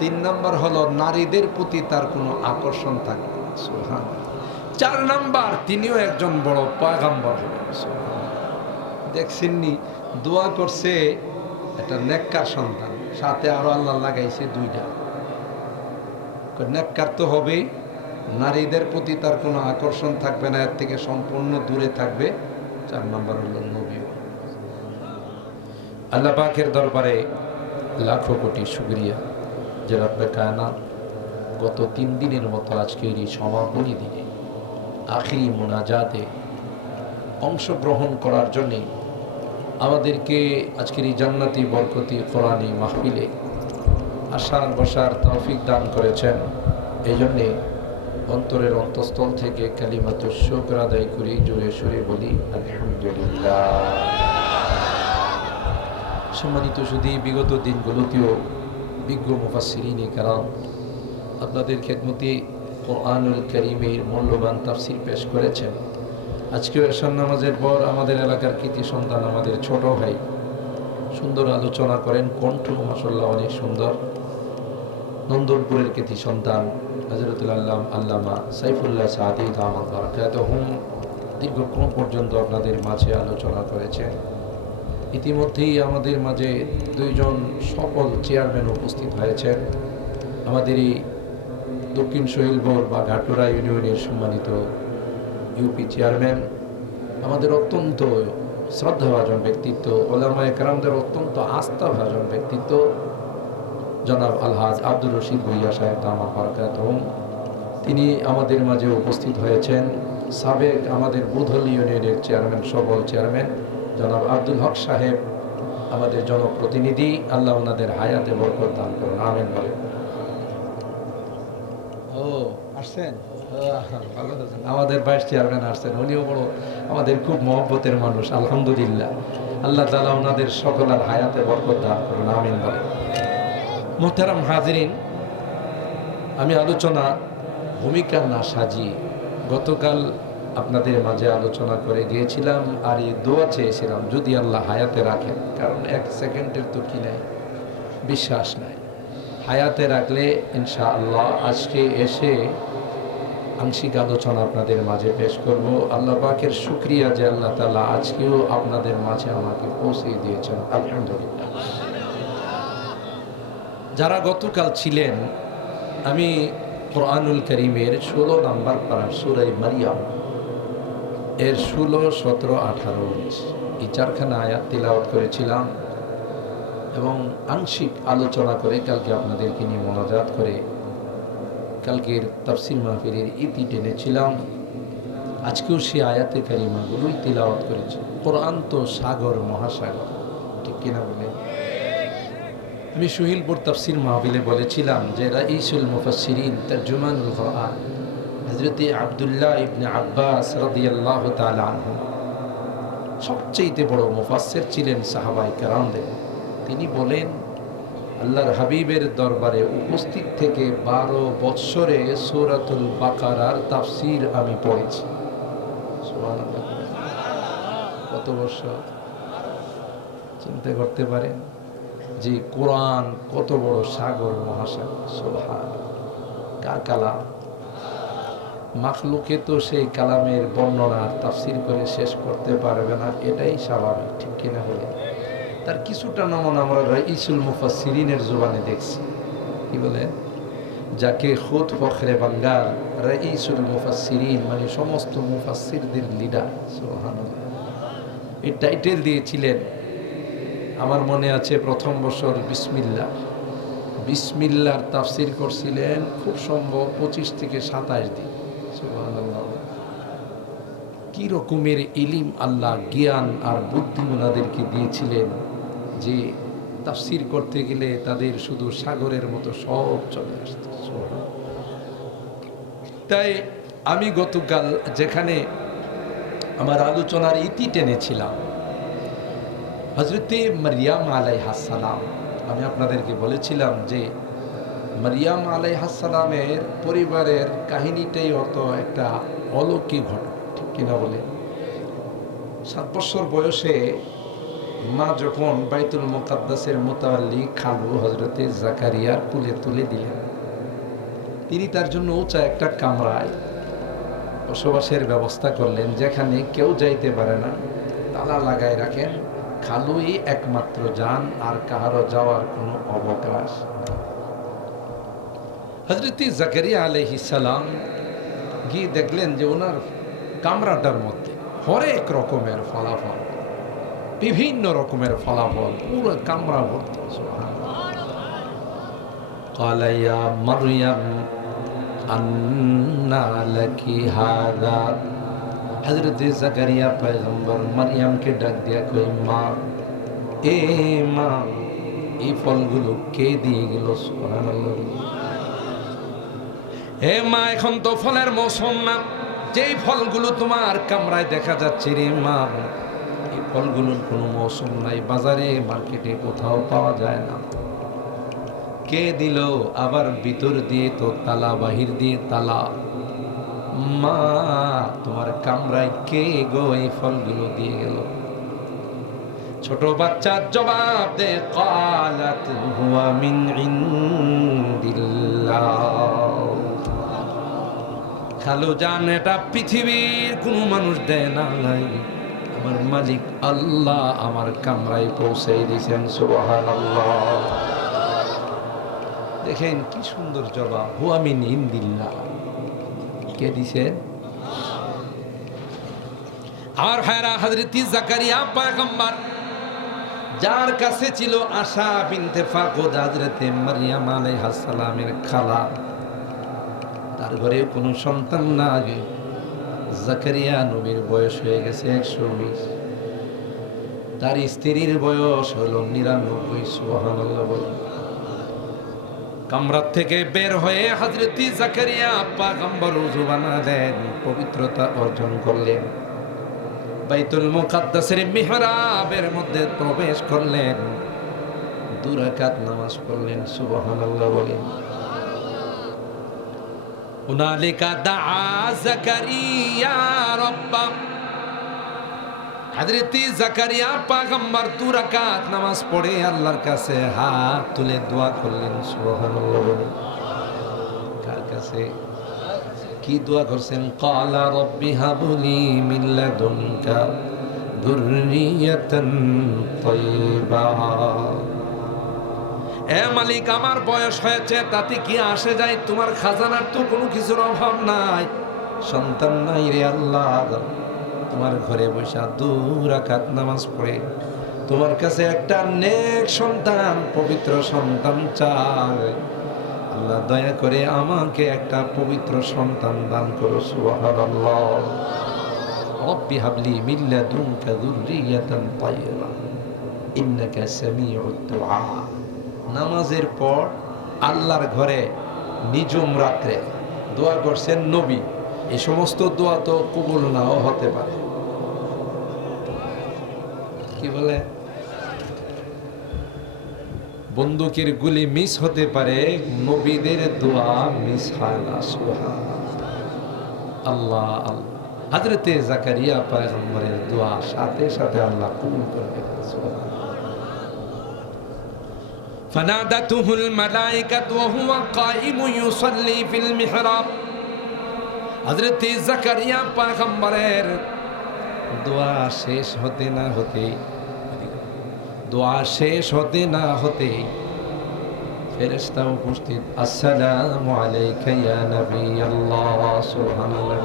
তিন নাম্বার হলো নারীদের প্রতি তার কোনো আকর্ষণ সুবহানাল্লাহ। চার নাম্বার, তিনিও একজন বড় পয়গাম্বর। দেখছেননি দোয়া করছে একটা নেককার সন্তান, সাথে আরও আল্লাহ লাগাইছে দুইটা নেককার তো হবেই নারীদের প্রতি তার কোনো আকর্ষণ থাকবে না, এর থেকে সম্পূর্ণ দূরে থাকবে চার নম্বর হলো নবী আল্লাহ পাকের দরবারে লাখো কোটি শুক্রিয়া যে রব্বে কায়নাত গত তিন দিনের মতো আজকের এই সমাপনী দিনে আখিরি মোনাজাতে অংশগ্রহণ করার জন্যে আমাদেরকে আজকের এই জান্নাতি বরকতি কোরআনী মাহফিলে আসার বসার তৌফিক দান করেছেন। এই জন্যে অন্তরের অন্তঃস্থল থেকে কালিমাত শোকর আদায় করি, জোরে সুরে বলি, আলহামদুলিল্লাহ। সম্মানিত শুধু বিগত দিনগুলোতেও বিজ্ঞ মুফাসিরিনে কারাম আপনাদের খেদমতি কোরআনুল করিমের মূল্যবান তাফসির পেশ করেছেন। আজকেও এশান নামাজের পর আমাদের এলাকার কৃতি সন্তান আমাদের ছোট ভাই, সুন্দর আলোচনা করেন, কণ্ঠ মাসাল্লাহ অনেক সুন্দর। নন্দনপুরের কৃতি সন্তান হজরতুল আল্লাহ আল্লামা সাইফুল্লাহ সাদি আহমদ বরকাত হুম দীর্ঘক্ষণ পর্যন্ত আপনাদের মাঝে আলোচনা করেছেন। ইতিমধ্যেই আমাদের মাঝে দুইজন সফল চেয়ারম্যান উপস্থিত হয়েছেন। আমাদের এই দক্ষিণ শৈলবর বা ঘাটুরা ইউনিয়নের সম্মানিত ইউপি চেয়ারম্যান, আমাদের অত্যন্ত শ্রদ্ধাভাজন ব্যক্তিত্ব, ওলামায় কারামদের অত্যন্ত আস্থাভাজন ব্যক্তিত্ব, জনাব আলহাজ আব্দুর রশিদ ভুইয়া সাহেব দামা বরকাত তিনি আমাদের মাঝে উপস্থিত হয়েছেন। সাবেক আমাদের বুধল ইউনিয়নের চেয়ারম্যান সবল চেয়ারম্যান। জনাব আব্দুল হক সাহেব আমাদের জনপ্রতিনিধি আল্লাহ ওনাদের হায়াতে বরকত দান করুন আমেন বলে ও আসছেন? আমাদের ভাইস চেয়ারম্যান আসছেন উনিও বড় আমাদের খুব মহব্বতের মানুষ আলহামদুলিল্লাহ। আল্লাহ তালা ওনাদের সকলের হায়াতে বরকত দান করুন আমিন বলে মোহতারাম হাজরিন আমি আলোচনা ভূমিকা না সাজিয়ে গতকাল আপনাদের মাঝে আলোচনা করে গিয়েছিলাম আর এই দোয়া চেয়েছিলাম, যদি আল্লাহ হায়াতে রাখেন। কারণ এক সেকেন্ডের তো কি নাই? বিশ্বাস নাই। হায়াতে রাখলে ইনশা আল্লাহ আজকে এসে আংশিক আলোচনা আপনাদের মাঝে পেশ করব। আল্লাহ পাকের শুক্রিয়া যে আল্লাহ তালা আজকেও আপনাদের মাঝে আমাকে পৌঁছে দিয়েছেন। আলহামদুলিল্লাহ। যারা গতকাল ছিলেন, আমি কোরআনুল করিমের ষোলো নাম্বার পাড়ার সুরাই মারিয়াম এর ষোলো, সতেরো, আঠারো এই চারখানা আয়াত তিলাওয়াত করেছিলাম এবং আংশিক আলোচনা করে কালকে আপনাদেরকে নিয়ে মোনাজাত করে কালকের তাফসির মাহফিলের ইতি টেনেছিলাম। আজকেও সেই আয়াতে কারিমাগুলোই তিলাওয়াত করেছে। কোরআন তো সাগর, মহাসাগর। ঠিক কিনা বলে? আমি সুহিলপুর তাফসির মাহবিলে বলেছিলাম যে রাইসুল মুফাসসিরিন, তর্জুমানুল কোরআন। হযরতে আব্দুল্লাহ ইবনে আব্বাস রাদিয়াল্লাহু তাআলা আনহু। সবচেয়ে বড় মুফাসসির ছিলেন সাহাবাই কেরামদের। তিনি বলেন, আল্লাহর হাবিবের দরবারে উপস্থিত থেকে বারো বৎসরে সূরাতুল বাকারার তাফসির আমি পড়েছি। কত বছর চিন্তা করতে পারেন যে কোরআন কত বড় সাগর মহাসাগর। সোহান কার কালাম? মাখলুকে তো সেই কালামের বর্ণনা তাফসির করে শেষ করতে পারবে না, এটাই স্বাভাবিক, ঠিক কিনা বলে? তার কিছুটা নমুনা আমরা ইসুল মুফাসিরিনের জোবানে দেখছি। কি বলে? যাকে খুদ ফখরে বাঙ্গাল রাইসুল মুফাসিরিন মানে সমস্ত মুফাসিরদের লিডার সুবহানাল্লাহ। এই টাইটেল দিয়েছিলেন, আমার মনে আছে প্রথম বছর বিসমিল্লা। বিসমিল্লার তাফসির করছিলেন, খুব সম্ভব, পঁচিশ থেকে সাতাশ দিন। কি রকমের ইলিম আল্লাহ জ্ঞান আর বুদ্ধি ওনাদেরকে দিয়েছিলেন যে তাফসির করতে গেলে তাদের শুধু সাগরের মতো সব চলে আসতো। তাই আমি গতকাল যেখানে আমার আলোচনার ইতি টেনেছিলাম হজরতে মারিয়াম আলাই হাসালাম আমি আপনাদেরকে বলেছিলাম যে মারিয়াম আলাই হাসালামের পরিবারের কাহিনীটাই অত একটা অলৌকিক ঘটনা, ঠিক কিনা বলে? সাত বছর বয়সে মা যখন বাইতুল মোকাদ্দাসের মোতাল্লি খালু হজরতে জাকারিয়ার কুলে তুলে দিলেন, তিনি তার জন্য উঁচা একটা কামরায় বসবাসের ব্যবস্থা করলেন, যেখানে কেউ যাইতে পারে না। তালা লাগাই রাখেন, খালুই একমাত্র যান আর কাহারও যাওয়ার কোনো অবকাশ। হজরতি জাকারিয়া আলহি সালাম গিয়ে দেখলেন যে ওনার কামরাটার মধ্যে হরেক রকমের ফলাফল, বিভিন্ন রকমের ফলাফল, পুরো কামরা ভর্তি মারিয়ামকে ডাক মা, এ মা, এই ফলগুলো কে দিয়ে গেল সোহান হে মা, এখন তো ফলের মৌসুম না। যেই ফলগুলো তোমার কামরায় দেখা যাচ্ছে রে মা, এই ফলগুলোর কোনো মৌসুম নাই। বাজারে, মার্কেটে কোথাও পাওয়া যায় না। কে দিল আবার ভিতর দিয়ে তো তালা, বাহির দিয়ে তালা? মা, তোমার কামরায় কে গো এই ফলগুলো দিয়ে গেল? ছোট বাচ্চার জবাব দে, কালাত হুয়া মিন ইনদিল্লাহ। খালু জান এটা পৃথিবীর কোনো মানুষ দেয় না নাই। আমার মালিক আল্লাহ আমার কামরায় পৌঁছে দিয়েছেন, সুবহানাল্লাহ। দেখেন কি সুন্দর জবাব। হুয়ামিন ইন্দিল্লাহ। কে দিছেন আর ভাইরা হজরতি জাকারিয়া পয়গম্বর, যার কাছে ছিল আশা বিনতে ফাকুদ হজরতে মারিয়াম আলাইহিস সালামের খালা। তার ঘরে কোনো সন্তান না আগে। জাকারিয়া নবীর বয়স হয়ে গেছে একশো বিশ তার স্ত্রীর বয়স হলো নিরানব্বই, সুবহানাল্লাহ বলে। কামরাত থেকে বের হয়ে হজরতি জাকারিয়া পাগম্বর উজু বানালেন পবিত্রতা অর্জন করলেন। বাইতুল মুকাদ্দাসের মিহরাবের মধ্যে প্রবেশ করলেন। দুরাকাত নামাজ পড়লেন, সুবহানাল্লাহ বলেন হুনালিকা দাআ জাকারিয়া রাব্বা। হাজরতি জাকারিয়া পাগম্বর দু রাকাত নামাজ পড়ে আল্লাহর কাছে হাত তুলে দোয়া করলেন, সুবহানাল্লাহ কার কাছে? কি দোয়া করছেন? ক্বালা রব্বি হাবলি মিন লাদুনকা যুররিয়াতান তাইয়্যিবা মালিক, আমার বয়স হয়েছে, তাতে কি আসে যায়? তোমার খাজানার তো কোনো কিছুর অভাব নাই। সন্তান নাই রে আল্লাহ। তোমার ঘরে বসা দূর আকাত নামাজ পড়ে। তোমার কাছে একটা নেক সন্তান, পবিত্র সন্তান চায় আল্লাহ দয়া করে আমাকে একটা পবিত্র সন্তান দান করো, সুবহানাল্লাহ। রব্বি হাবলি মিন ইন্নাকা সামিউদ দুআ নামাজের পর আল্লাহর ঘরে নিজম রাত্রে দোয়া করছেন নবী। এই সমস্ত দোয়া তো কবুল নাও হতে পারে। কি বলে? বন্দুকের গুলি মিস হতে পারে, নবীদের দোয়া মিস হয় না আল্লাহ আল্লাহ। হাজরতে জাকারিয়া পয়গম্বরের দোয়া সাথে সাথে আল্লাহ কবুল করবে فنادته الملائكة وهو قائم يصلي في المحراب হজরত জাকারিয়া পয়গম্বরের দোয়া শেষ হতে না হতে দোয়া শেষ হতে না হতে ফেরেশতা উপস্থিত আসসালামু আলাইকা ইয়া নবী আল্লাহ সুবহানাল্লাহ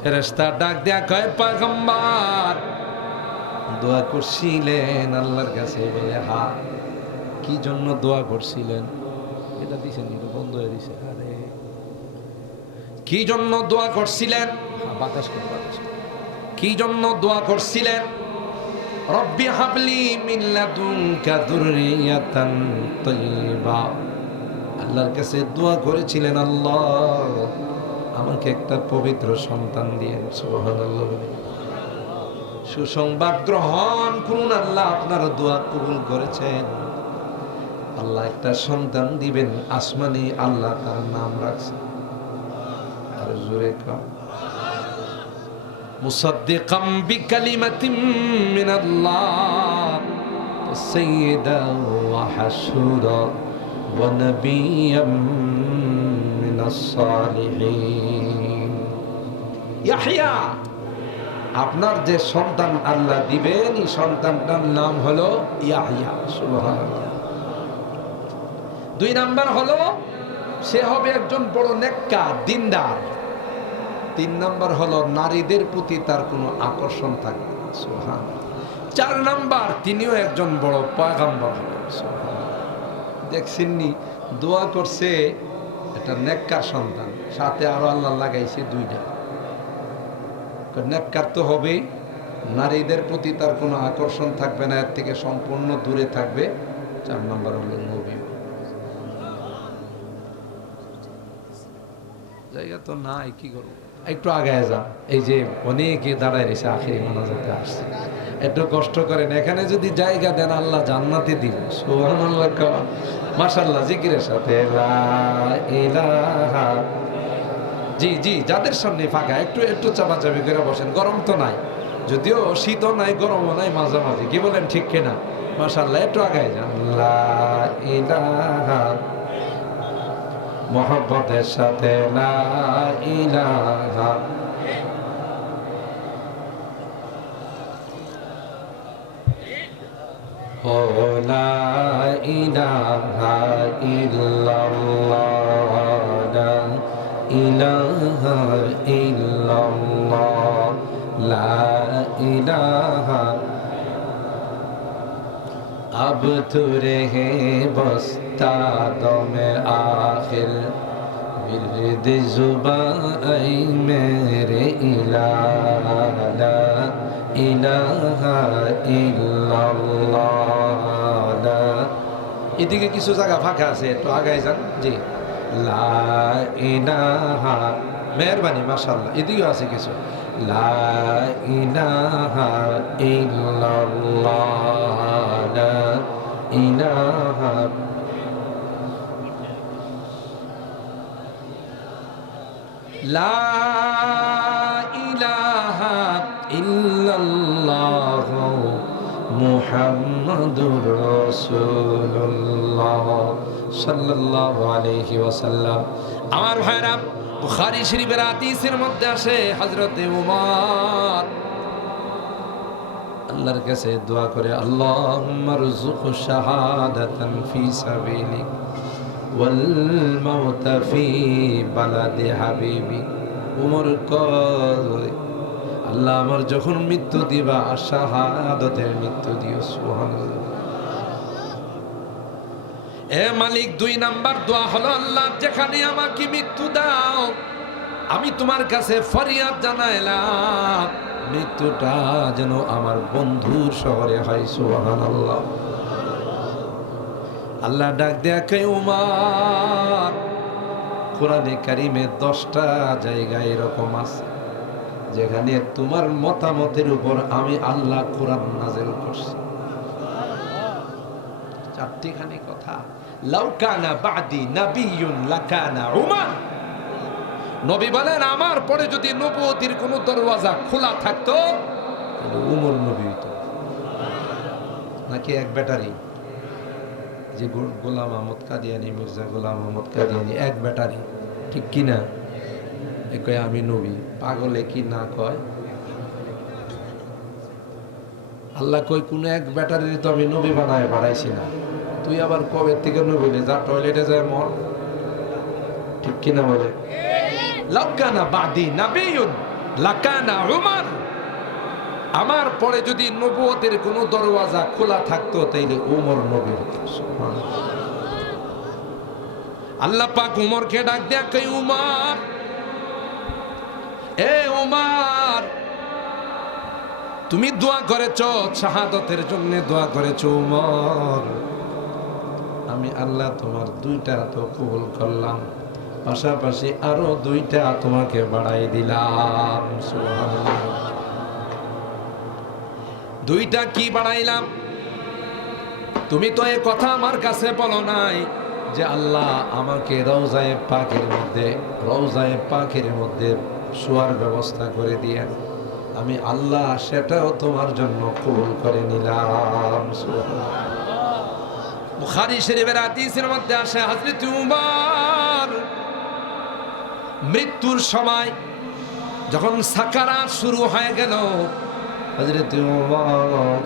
ফেরেশতা ডাক দেয়া কয় পয়গম্বর দোয়া করছিলেন আল্লাহর কাছে বলে, হা, কি জন্য দোয়া করছিলেন? এটা দিছেন এটা বন্ধ হয়ে দিছে। আরে, কি জন্য দোয়া করছিলেন? বাতাস করে বাতাস কি জন্য দোয়া করছিলেন? রব্বি হাবলি মিন লাদুনকা যুররিয়াতান তাইয়্যিবা আল্লাহর কাছে দোয়া করেছিলেন, আল্লাহ, আমাকে একটা পবিত্র সন্তান দিয়ে সুবহানাল্লাহ সুসংবাদ গ্রহণ করুন আল্লাহ আপনার দোয়া কবুল করেছেন আল্লাহ একটা সন্তান দিবেন আসমানি আল্লাহ তার নাম রাখছে আর জোরে কাম মুসাদ্দিকাম বিকালিমাতিম মিনাল্লাহ سيدا وحشورا ونبيا من الصالحين ইয়াহইয়া আপনার যে সন্তান আল্লাহ দিবেন, এই সন্তানটার নাম হলো ইয়াহিয়া দুই নাম্বার হলো, সে হবে একজন বড় নেককা দিনদার। তিন নাম্বার হলো, নারীদের প্রতি তার কোনো আকর্ষণ থাকবে না, সুবহানাল্লাহ। চার নাম্বার, তিনিও একজন বড় হবেন সুবহানাল্লাহ। দেখছেননি, দোয়া করছে, এটা নেককার সন্তান, সাথে আরও আল্লাহ লাগাইছে দুইটা। নেককার তো হবেই। নারীদের প্রতি তার কোনো আকর্ষণ থাকবে না, এর থেকে সম্পূর্ণ দূরে থাকবে চার নম্বর হলো নবী। জায়গা তো নাই, কি করব? একটু আগায় যা। এই যে অনেকে দাঁড়ায় রয়েছে, আখেরি মানাজাতে আসছে। একটু কষ্ট করেন, এখানে যদি জায়গা দেন, আল্লাহ জান্নাতে দিল সুবহানাল্লাহ কামান মাশাআল্লাহ, জিকিরের সাথে জি জি, যাদের সামনে ফাঁকা, একটু একটু চাপাচাপি করে বসেন। গরম তো নাই। যদিও শীতও নাই, গরমও নাই, মাঝামাঝি। কি বলেন, ঠিক কিনা? মাশাআল্লাহ, একটু আগায় যান। মোহাম্মদের সাথে ইলাহা লা ইলাহা ইল্লাল্লাহ। ইলাহা ইল্লাল্লাহ লা ইলাহা अब तू रहे बस्ता दम आखिर विरद जुबाई मेरे इलाहा ला ইলাহা ইল্লাল্লাহ লা এদিকে কিছু জায়গা ফাঁকা আছে একটু আগায় যান জি মেহরবানি মাশাআল্লাহ। এদিকেও আছে কিছু। লা ইলাহা ইল্লাল্লাহ লা ইলাহা লা ইলাহা মুহাম্মাদুর রাসূলুল্লাহ সাল্লাল্লাহু আলাইহি ওয়াসাল্লাম। আমার ভাইরা, বুখারী শরীফের হাদিসের মধ্যে আসে, হযরতে উমর। আল্লাহর কাছে দোয়া করে, আল্লাহুম্মা রুযুকু শাহাদাতান ফি সাবিলিক ওয়াল মাউতা ফি বালাদি হাবিবি। উমর কয় আল্লাহ আমার যখন মৃত্যু দিবা শাহাদতের মৃত্যু দিও, সুবহানাল্লাহ। এ মালিক, দুই নাম্বার দোয়া হলো, আল্লাহ, যেখানে আমাকে মৃত্যু দাও, আমি তোমার কাছে ফরিয়াদ জানাইলাম, মৃত্যুটা যেন আমার বন্ধুর শহরে হয় সুহান আল্লাহ আল্লাহ ডাক কে উমার, কোরআনে কারিমে দশটা জায়গায় এরকম আছে। যেখানে তোমার মতামতের উপর আমি আল্লাহ কোরআন নাজেল করছি। চারটিখানি কথা। লাউকানা বাদি নাবিয়ুন লাকানা উমার নবী বলেন, আমার পরে যদি নবুয়তির কোনো দরওয়াজা খোলা থাকতো উমর নবী হইতো। নাকি এক ব্যাটারি? যে গোলাম আহমদ কাদিয়ানি, মির্জা গোলাম আহমদ কাদিয়ানি, এক ব্যাটারি। ঠিক কি না এ কয় আমি নবী। পাগলে কি না কয়? আল্লাহ কই কোনো এক ব্যাটারি তো আমি নবী বানায় বাড়াইছি না। তুই আবার কবে থেকে নবী যা টয়লেটে যায় মর। ঠিক কিনা বলে? লাকানা বাদি নাবিয়ুন, লাকানা উমর। আমার পরে যদি নবুয়তের কোনো দরওয়াজা খোলা থাকতো, তাইলে উমর নবী আল্লাহ পাক উমরকে ডাক দেয়া কই উমর এ উমর, তুমি দোয়া করেছ, শাহাদতের জন্য দোয়া করেছ উমর। আমি আল্লাহ তোমার দুইটা তো কবুল করলাম, পাশাপাশি আরও দুইটা তোমাকে বাড়াই দিলাম। দুইটা কি বাড়াইলাম? তুমি তো এ কথা আমার কাছে বলো নাই যে আল্লাহ আমাকে রৌজায়ে পাকের মধ্যে রৌজায়ে পাকের মধ্যে শোয়ার ব্যবস্থা করে দিয়ে আমি আল্লাহ সেটাও তোমার জন্য কবুল করে নিলাম। বুখারী শরীফের হাদিসের মধ্যে আসে, হযরত উমর মৃত্যুর সময় যখন সাকারাত শুরু হয়ে গেল, হযরত উমর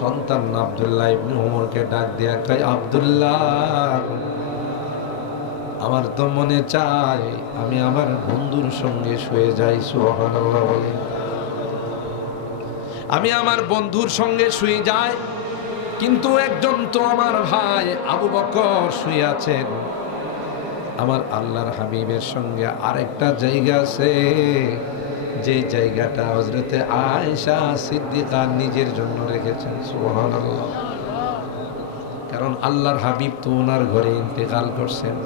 সন্তান আব্দুল্লাহ ইবনে উমরকে ডাক দিয়া কয়, আব্দুল্লাহ আমার তো মনে চায় আমি আমার বন্ধুর সঙ্গে শুয়ে যাই, সুবহানাল্লাহ বলে আমি আমার বন্ধুর সঙ্গে শুয়ে যাই, কিন্তু একজন তো আমার ভাই আবু বকর শুয়ে আছেন। আমার আল্লাহর হাবিবের সঙ্গে আরেকটা জায়গা আছে, যে জায়গাটা হজরতে আয়েশা সিদ্দিকা নিজের জন্য রেখেছেন, সুবহানাল্লাহ। কারণ আল্লাহর হাবিব তো ওনার ঘরে ইন্তেকাল করছেন।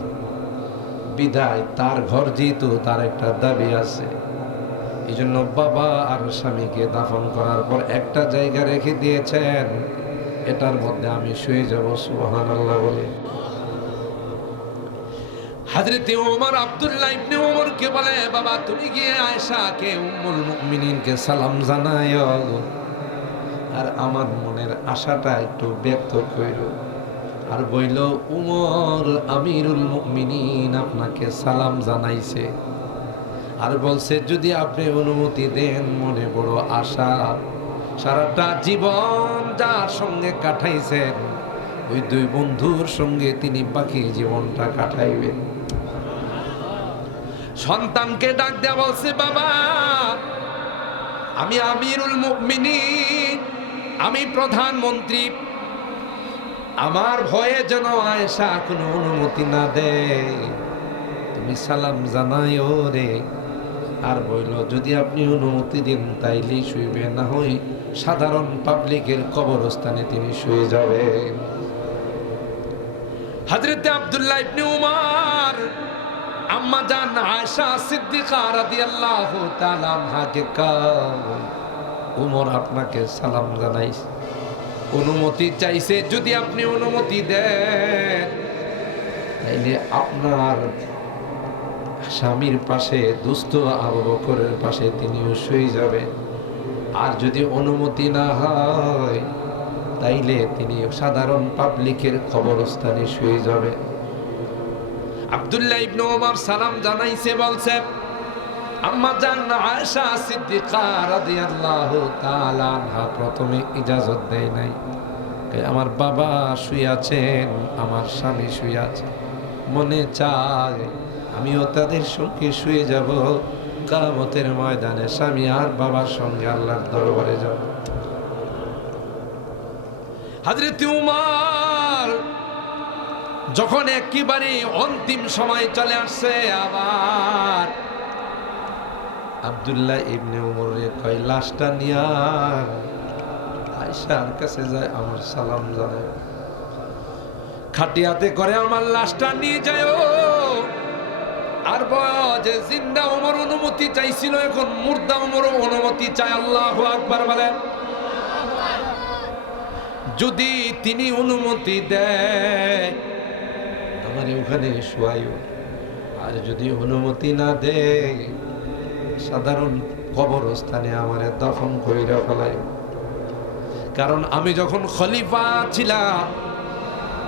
বিদায়, তার ঘর যেহেতু, তার একটা দাবি আছে। এই জন্য বাবা আর স্বামীকে দাফন করার পর একটা জায়গা রেখে দিয়েছেন। এটার মধ্যে আমি শুয়ে যাব সুবহান আল্লাহ বলে ওমরকে বলে, বাবা, তুমি গিয়ে সালাম আর আমার মনের আশাটা একটু ব্যক্ত কইর। আর বইল, উমর আমিরুল মুমিনিন আপনাকে সালাম জানাইছে। আর বলছে, যদি আপনি অনুমতি দেন, মনে বড় আশা। সারাটা জীবন যার সঙ্গে কাটাইছেন, ওই দুই বন্ধুর সঙ্গে তিনি বাকি জীবনটা কাটাইবেন। সন্তানকে ডাক দেওয়া বলছে, বাবা, আমি আমিরুল মুমিনিন, আমি প্রধানমন্ত্রী। আমার ভয়ে যেন আয়েশা কোনো অনুমতি না দেয়। তুমি সালাম জানাইও রে। আর বইল, যদি আপনি অনুমতি দিন, তাইলেই শুইবে। না হই সাধারণ পাবলিকের কবরস্থানে তিনি শুয়ে যাবেন। হজরতে আব্দুল্লাহ ইবনে উমার, আম্মা জান আয়েশা সিদ্দিকা রাদিয়াল্লাহু তাআলা আনহাকে কাল উমর আপনাকে সালাম জানাইছে। অনুমতি চাইছে, যদি আপনি অনুমতি দেন, তাইলে আপনার স্বামীর পাশে, দুস্থ আবু বকরের পাশে তিনিও শুয়ে যাবে। আর যদি অনুমতি না হয়, তাইলে তিনি সাধারণ পাবলিকের খবরস্থানে শুয়ে যাবে। আব্দুল্লাহ ইবনে ওমর সালাম জানাইছে, বলছে জান প্রথমে ইজাজত নাই। আমার বাবা শুয়ে আছেন, আমার স্বামী শুয়ে আছে। মনে চায় আমিও তাদের সঙ্গে শুয়ে যাব। কামতের ময়দানে স্বামী আর বাবার সঙ্গে আল্লাহর দরবারে যাব। যখন একেবারে অন্তিম সময় চলে আসছে, আবার আব্দুল্লাহ ইবনে উমরের কয়, লাশটা নিয়া আয়সার কাছে যায়, আমার সালাম জানায়। খাটিয়াতে করে, আমার লাশটা নিয়ে যায় আর যে জিন্দা ওমর অনুমতি চাইছিল, এখন মুর্দা ওমর অনুমতি চায়। আল্লাহ আকবার বলেন। যদি তিনি অনুমতি দেয় আমার ওখানে শোয়াইও আর যদি অনুমতি না দেয় সাধারণ কবরস্থানে আমার দফন কইরা ফেলাই। কারণ আমি যখন খলিফা ছিলাম,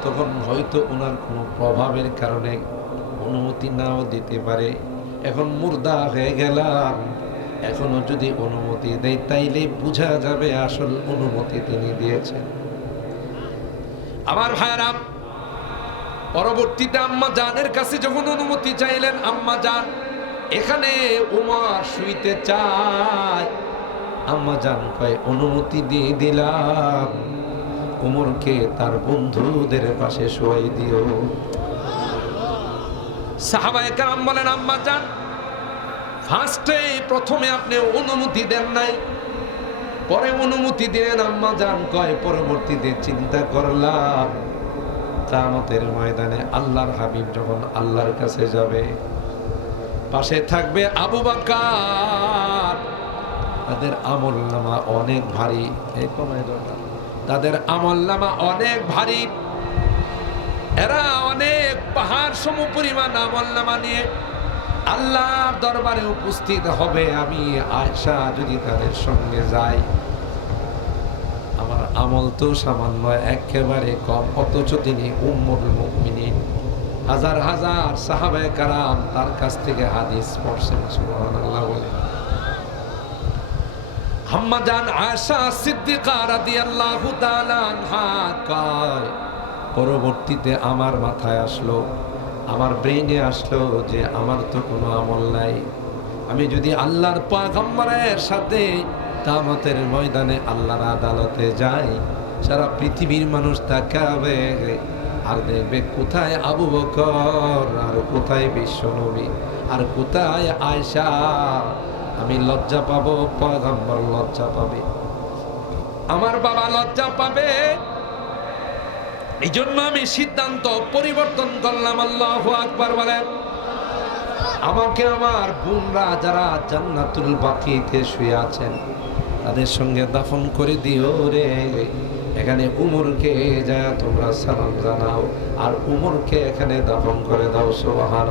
তখন হয়তো ওনার কোনো প্রভাবের কারণে অনুমতি নাও দিতে পারে। এখন মুর্দা হয়ে গেলাম। এখনও যদি অনুমতি দেয় তাইলে বোঝা যাবে আসল অনুমতি তিনি দিয়েছেন। আমার ভাইরা পরবর্তীতে আম্মা জানের কাছে যখন অনুমতি চাইলেন, আম্মা জান এখানে উমর শুইতে চায়। আম্মা জান কয়, অনুমতি দিয়ে দিলাম। উমরকে তার বন্ধুদের পাশে শোয়াই দিও। সাহাবায়ে কারাম বলেন, আম্মা জান ফার্স্টে প্রথমে আপনি অনুমতি দেন নাই। পরে অনুমতি দিলেন আম্মা জান কয়, পরবর্তীতে চিন্তা করলাম কামতের ময়দানে আল্লাহর হাবিব যখন আল্লাহর কাছে যাবে পাশে থাকবে আবু বাকার তাদের আমল নামা অনেক ভারী। এই কমায় দাও। তাদের আমল নামা অনেক ভারী। এরা অনেক পাহাড় সম পরিমাণ আমল নামা নিয়ে আল্লাহর দরবারে উপস্থিত হবে। আমি আয়সা যদি তাদের সঙ্গে যাই, আমার আমল তো সামান্য একেবারে কম, অথচ তিনি উম্মুল মুমিনিন। হাজার হাজার সাহাবায়ে কারাম তার কাছ থেকে হাদিস পড়ছেন, সুবহানাল্লাহ বলে হাম্মাজান আয়েশা সিদ্দিকা রাদিয়াল্লাহু তাআলা আনহা কয়, পরবর্তীতে আমার মাথায় আসলো, আমার ব্রেইনে আসলো যে আমার তো কোনো আমল নাই। আমি যদি আল্লাহর পয়গম্বরের সাথে তামতের ময়দানে আল্লাহর আদালতে যাই, সারা পৃথিবীর মানুষ তাকাবে আর দেখবে কোথায় আবু বকর, আর কোথায় বিশ্বনবী, আর কোথায় আয়সা আমি লজ্জা পাবো, পয়গম্বর লজ্জা পাবে। আমার বাবা লজ্জা পাবে। এই জন্য আমি সিদ্ধান্ত পরিবর্তন করলাম, আল্লাহ আকবার বলেন। আমাকে আমার বোনরা যারা জান্নাতুল বাকিতে শুয়ে আছেন, তাদের সঙ্গে দাফন করে দিও রে। এখানে উমরকে যা তোমরা সালাম জানাও, আর উমরকে এখানে দাফন করে দাও সোহান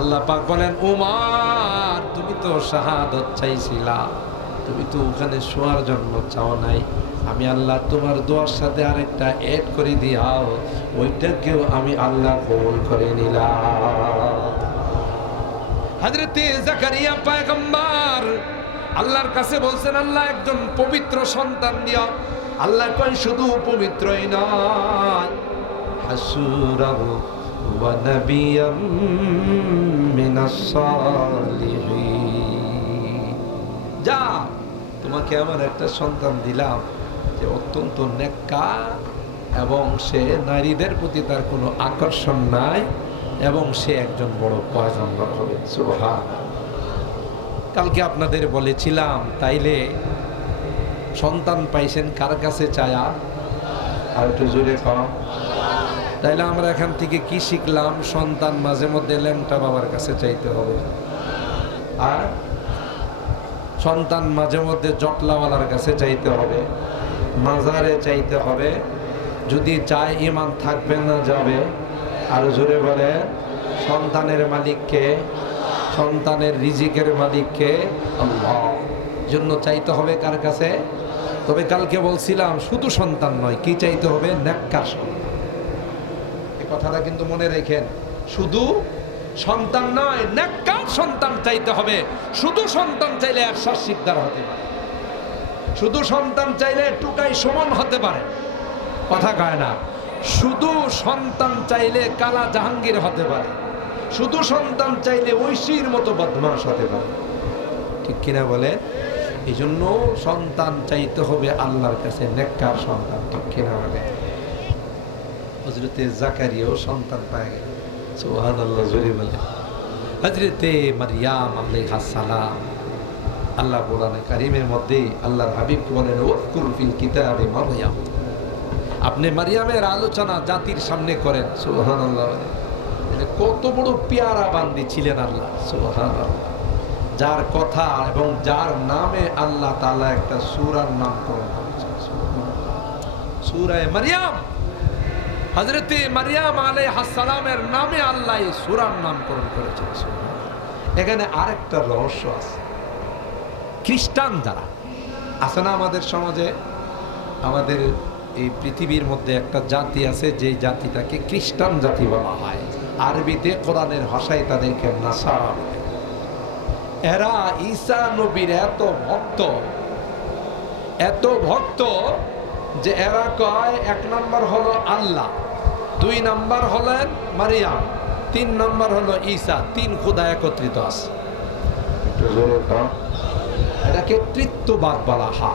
আল্লাহ পাক বলেন, উমার, তুমি তো শাহাদত চাইছিলা, তুমি তো ওখানে শোয়ার জন্য চাও নাই। আমি আল্লাহ তোমার দোয়ার সাথে আরেকটা এড করে দিয়াও, ওইটাকেও আমি আল্লাহ কবুল করে নিলাম। হযরতে জাকারিয়া পয়গম্বর আল্লাহর কাছে বলছেন, আল্লাহ একজন পবিত্র সন্তান দিও আল্লাহ কয়, শুধু পবিত্রই নয়। মিনাস যা, তোমাকে আমার একটা সন্তান দিলাম যে অত্যন্ত নেকা এবং সে নারীদের প্রতি তার কোনো আকর্ষণ নাই এবং সে একজন বড় পয়গম্বর হবে। সুবহান কালকে আপনাদের বলেছিলাম তাইলে সন্তান পাইছেন কার কাছে চায়া? আর একটু জোরে কম। তাইলে আমরা এখান থেকে কি শিখলাম? সন্তান মাঝে মধ্যে ল্যাংটা বাবার কাছে চাইতে হবে। আর সন্তান মাঝে মধ্যে জটলাওয়ালার কাছে চাইতে হবে। মাজারে চাইতে হবে। যদি চায় ইমান থাকবে না যাবে। আর জোরে বলে সন্তানের মালিককে সন্তানের রিজিকের মালিককে আল্লাহ জন্য চাইতে হবে কার কাছে? তবে কালকে বলছিলাম, শুধু সন্তান নয়, কি চাইতে হবে? নেককার সন্তান। এই কথাটা কিন্তু মনে রেখেন। শুধু সন্তান নয় নেককার সন্তান চাইতে হবে। শুধু সন্তান চাইলে একশাস শিকদার হতে পারে। শুধু সন্তান চাইলে টুকাই সমান হতে পারে। কথা কয় না। শুধু সন্তান চাইলে কালা জাহাঙ্গীর হতে পারে। শুধু সন্তান চাইলে ঐশীর মতো বদমাস হতে পারে। ঠিক কিনা বলে? এই জন্য সন্তান চাইতে হবে আল্লাহর কাছে, নেককার সন্তান, ঠিক কিনা বলে? হজরতে জাকারিয়াও সন্তান পায় গেল। সোহান আল্লাহ জোরে বলে। হজরতে মারিয়াম আলাইহা সালাম। আল্লাহ কোরআনে কারিমের মধ্যে আল্লাহর হাবিবকে বলেন ওয়াকুর ফিল কিতাবে মারিয়াম আপনি মারিয়ামের আলোচনা জাতির সামনে করেন সোহান আল্লাহ কত বড় পেয়ারা বান্দি ছিলেন আল্লাহ যার কথা এবং যার নামে আল্লাহ তাআলা একটা সূরার নামকরণ করেছেন সূরায়ে মারিয়াম হজরতে মারিয়াম আলাই হাসালামের নামে আল্লাহ এই সুরার নামকরণ করেছেন এখানে আরেকটা রহস্য আছে। খ্রিস্টান যারা আছে না আমাদের সমাজে? আমাদের এই পৃথিবীর মধ্যে একটা জাতি আছে যে জাতিটাকে খ্রিস্টান জাতি বলা হয়। আরবিতে কোরআনের ভাষায় তাদেরকে নাসারা। বলে এরা ঈসা নবীর এত ভক্ত এত ভক্ত যে এরা কয় এক নম্বর হলো আল্লাহ দুই নম্বর হলেন মারিয়াম তিন নম্বর হলো ঈসা তিন খুদা একত্রিত আছে। এটাকে তৃত্ববাদ বলা হা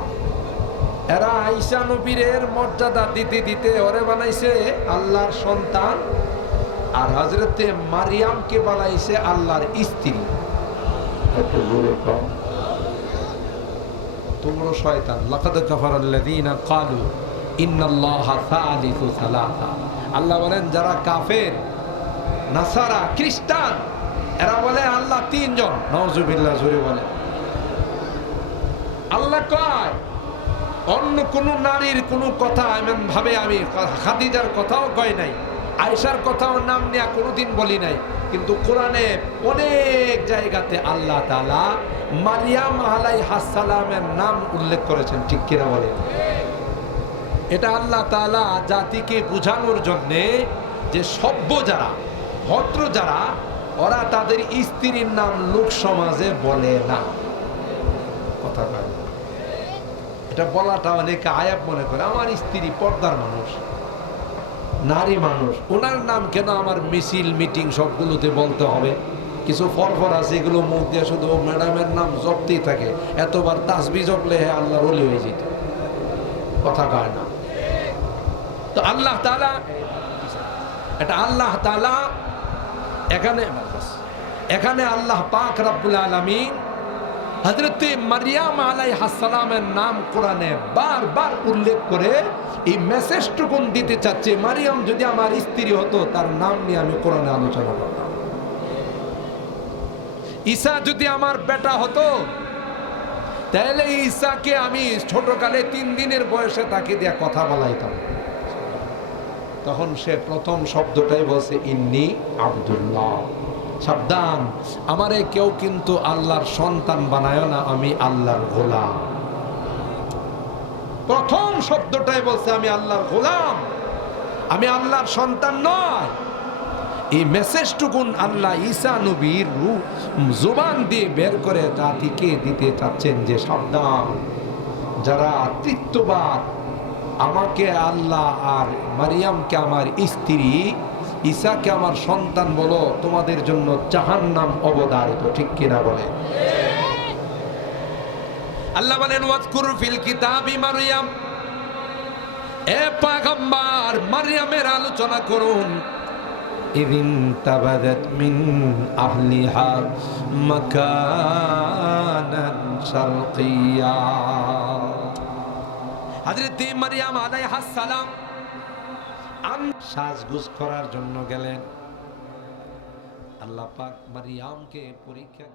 এরা আইসা নবীরের মর্যাদা দিতে দিতে ওরে বানাইছে আল্লাহর সন্তান আর হজরতে মারিয়ামকে বানাইছে আল্লাহর স্ত্রী। তোমরা শয়তান। লাকাদ কাফারাল্লাযীনা ক্বালু ইন্নাল্লাহা সালিসু সালাসা। আল্লাহ বলেন যারা কাফের নাসারা খ্রিস্টান এরা বলে আল্লাহ তিনজন। নওজুবিল্লাহ জুড়ে বলে আল্লাহ কয় অন্য কোন নারীর কোনো কথা এমন ভাবে আমি খাদিজার কথাও কয় নাই। আয়েশার কথাও নাম নেয়া কোনোদিন বলি নাই। কিন্তু কোরআনে অনেক জায়গাতে আল্লাহ তালা মারিয়াম আলাই হাসালামের নাম উল্লেখ করেছেন, ঠিক কিনা বলে এটা আল্লাহ তাআলা জাতিকে বোঝানোর জন্যে যে সভ্য যারা, ভদ্র যারা, ওরা তাদের স্ত্রীর নাম লোক সমাজে বলে না। কথা। এটা বলাটা অনেকে আয়াব মনে করে। আমার স্ত্রী পর্দার মানুষ। নারী মানুষ, ওনার নাম কেন আমার মিছিল, মিটিং সবগুলোতে বলতে হবে? কিছু ফরফর আছে, এগুলো মুখ দিয়ে শুধু ম্যাডামের নাম জপতেই থাকে। এতবার তাসবি জপলে হে আল্লাহর অলি হয়ে যেত। কথা কয় না। তো আল্লাহ তালা এটা আল্লাহ তালা এখানে এখানে আল্লাহ পাক রাব্বুল আলামিন হজরত মারিয়াম আলাই হাসালামের নাম কোরআনে বারবার উল্লেখ করে এই মেসেজটুকুন দিতে চাচ্ছে মারিয়াম যদি আমার স্ত্রী হতো, তার নাম নিয়ে আমি কোরআনে আলোচনা করতাম। ঈশা যদি আমার বেটা হতো, তাহলে ঈশাকে আমি ছোটকালে তিন দিনের বয়সে তাকে দিয়ে কথা বলাইতাম। তখন সে প্রথম শব্দটাই বলছে, ইন্নি আব্দুল্লাহ। সাবধান, আমারে কেউ কিন্তু আল্লাহর সন্তান বানায় না, আমি আল্লাহর গোলাম। প্রথম শব্দটাই বলছে, আমি আল্লাহর গোলাম। আমি আল্লাহর সন্তান নয়। এই মেসেজটুকুন আল্লাহ ঈসা নবীর জুবান দিয়ে বের করে জাতিকে দিতে চাচ্ছেন যে সাবধান, যারা তৃত্ববাদ আমাকে আল্লাহ আর মারিয়ামকে আমার স্ত্রী, ঈসাকে আমার সন্তান বলো, তোমাদের জন্য জাহান্নাম অবদারিত ঠিক কিনা বলে? আল্লাহ বলেন ওয়াজকুর ফিল কিতাবি মারিয়াম। এ পাগম্বার মারিয়ামের আলোচনা করুন। ইদিন তাবাদাত মিন আহলিহা মাকানান শারকিয়া। হযরত মারিয়াম আলাইহাস সালাম আন সাজগুজ করার জন্য গেলেন। আল্লাহ পাক মারিয়ামকে পরীক্ষা